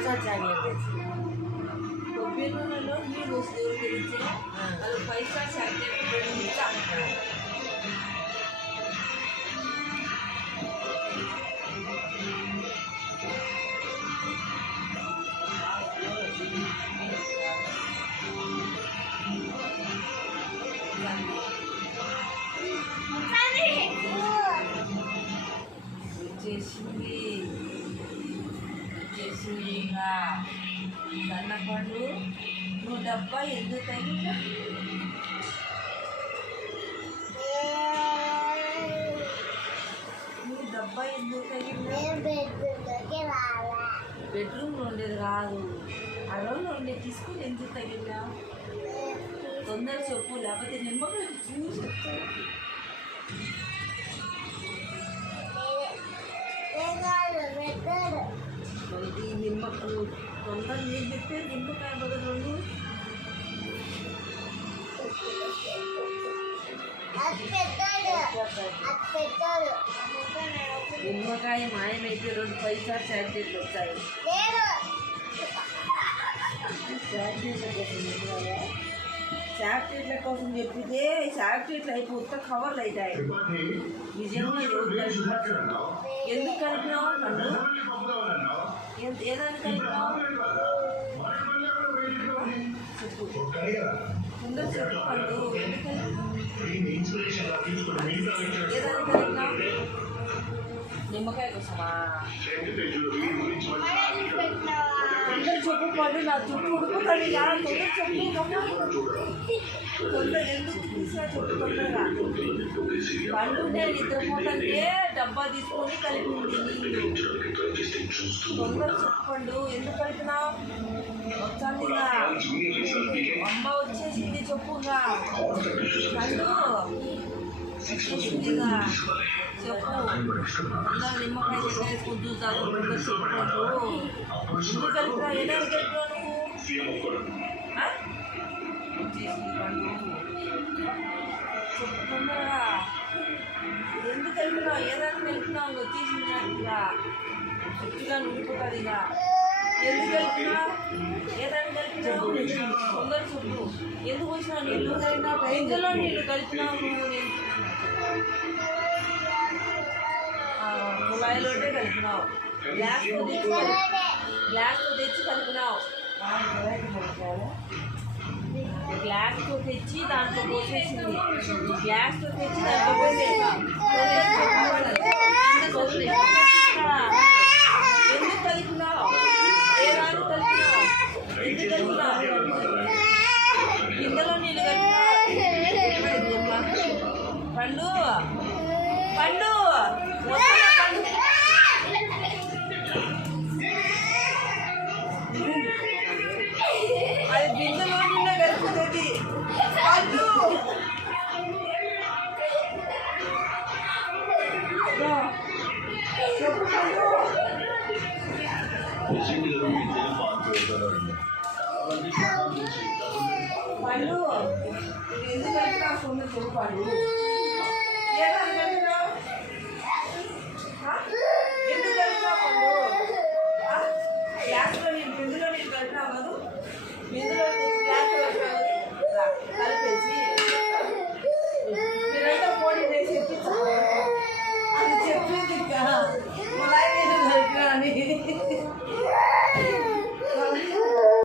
पैसा चाहिए కొబ్బరి నూనెలో నీళ్ళు వస్తే తెలిస్తే అది 5 స్టార్ చాక్లెట్ పెట్టుకుంటా చేసిందిగా సన్నపండు నువ్వు డబ్బా ఎందుకు తగిలినా నువ్వు డబ్బా ఎందుకు తగిలినా బెడ్రూమ్లో ఉండేది కాదు అడవుల్లో ఉండేది తీసుకుని ఎందుకు తగిలినా తొందర చెప్పు లేకపోతే నిమ్మకాయ చూసి నిమ్మకాయ తొందర నేను చెప్పే నిమ్మకాయ బదులు నిమ్మకాయ మాయమైతే 2 పైసా చాక్లెట్లు వచ్చాయి చాక్లెట్ల కోసం చెప్పితే చాక్లెట్లు అయిపోతే కవర్లు అవుతాయి నిజంగా ఎందుకు కలిపినావు నన్ను ఏదాన్ని కలిపినావు చెప్పు ముందు చెప్పు పండు ఎందుకు ఏదాన్ని కలిపినావు నిమ్మకాయ కోసమా తొందర చెప్పు పండు నా చుట్టూ ఉడుకుతుంది తొందర చెప్పు తొందర ఎందుకు తీసా చెప్పు తొందరగా పండు నేను నిద్రపోతుంటే డబ్బా తీసుకొని కలిపింది నీళ్ళు తొందర చెప్పు పండు ఎందుకు కలిపినావు వచ్చాందిగా అమ్మ వచ్చేసింది చెప్పుగా పండు వచ్చేసిందిగా చెప్పు అందరూ నిమ్మకాయ వేసుకుని చూస్తారు చెప్పు ఎందుకు కలిపినా ఏదైనా కలిపినా నువ్వు వచ్చేసింది పండు చెప్పు తొందరగా ఎందుకు కలిపినావు ఏదైనా కలిపినావు వచ్చేసింది నాకుగా చుట్టుగా ఉండిపోతుందిగా ఎందుకు కలిపినా ఏదైనా కలిపినావు తొందర చెప్పు ఎందుకు వచ్చినావు నీళ్ళు ఇందులో నీళ్ళు కలిపినావు నువ్వు నేను కుళాయిలోనే కలిపినావు గ్లాస్తో తెచ్చి కలిపినావు గ్లాస్తో తెచ్చి దాంట్లో పోసేసింది గ్లాస్తో తెచ్చి దాంట్లో పోసేసా ఎందుకు కలిపినావు ఏదాన్ని కలిపినావు ఎందుకు కలిపినావు ఇందులో నీళ్ళు కలిపినావు పండు పండు అది బిందెలో నిన్న కలుపుతుంది పండు చెప్పు పండు ఎందుకు కలిపినా సొమ్ము చెప్పు పండు ఏదాన్ని కలిపినావు ఎందుకు కలిపినావు పండు గ్లాస్లో నేను బిందులో నేను కలిపినావు కదా బిందులో గ్లాస్ కలిపేసి మీరంతా పోటీ వేసి చెప్పించారు అది చెప్పింది ఇంకా ములాయి నేను కలిపినా అని